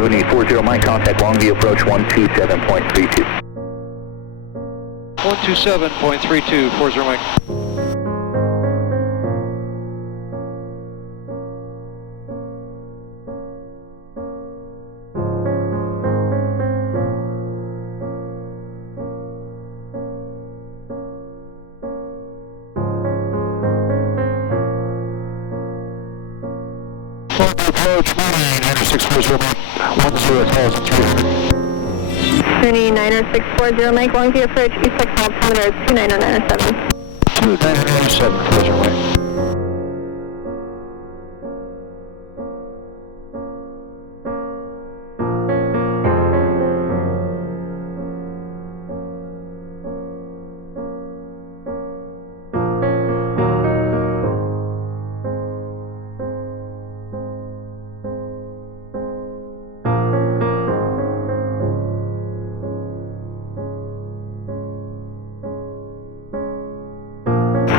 Mooney 40 Mike, contact Longview approach 127.32. 127.32, 40 Mike. Approach Mooney 9640 Mike, 10,000. Mooney 90640 Mike, Longview approach, east six altimeter 29097. 29097, 40 Mike.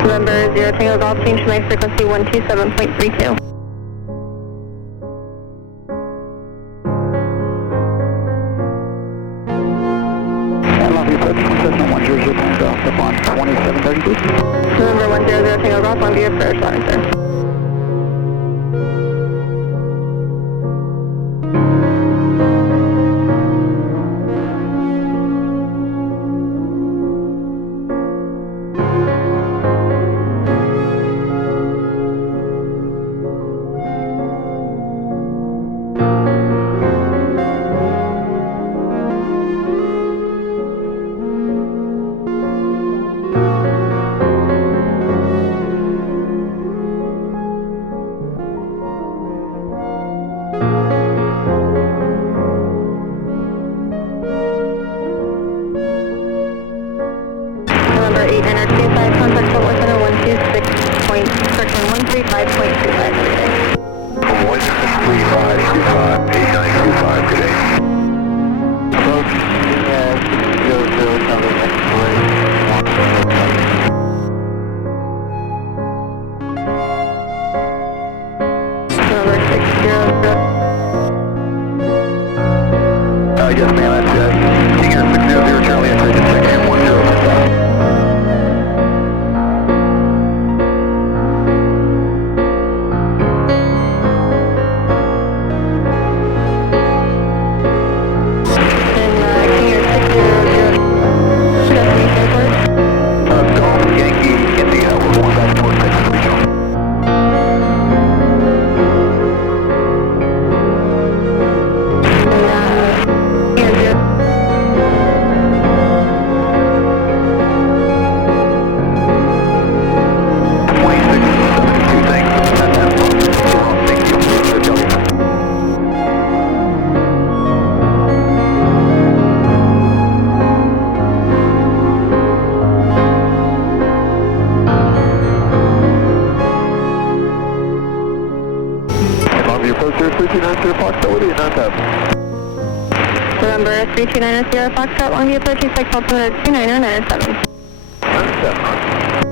November 0 Tango Golf, change to my frequency 127.32. Longview approach, Cessna 100 Tango Golf, up on 2732. November 100 Tango Golf, Longview approach, line sir. November 8 925, contact Fort Worth Center 126 point, correction 135.25 13525, 8925 today. Approach 00 Tango November 600. Yes, ma'am, that's King 600 Charlie, I tried to check in 10 for stop. Golf Yankee India, we're going back towards Texas Regional. Approach 3290 Foxtrot, and not that. November 3290 Foxtrot, Longview approach, east six altimeter 29097. 97.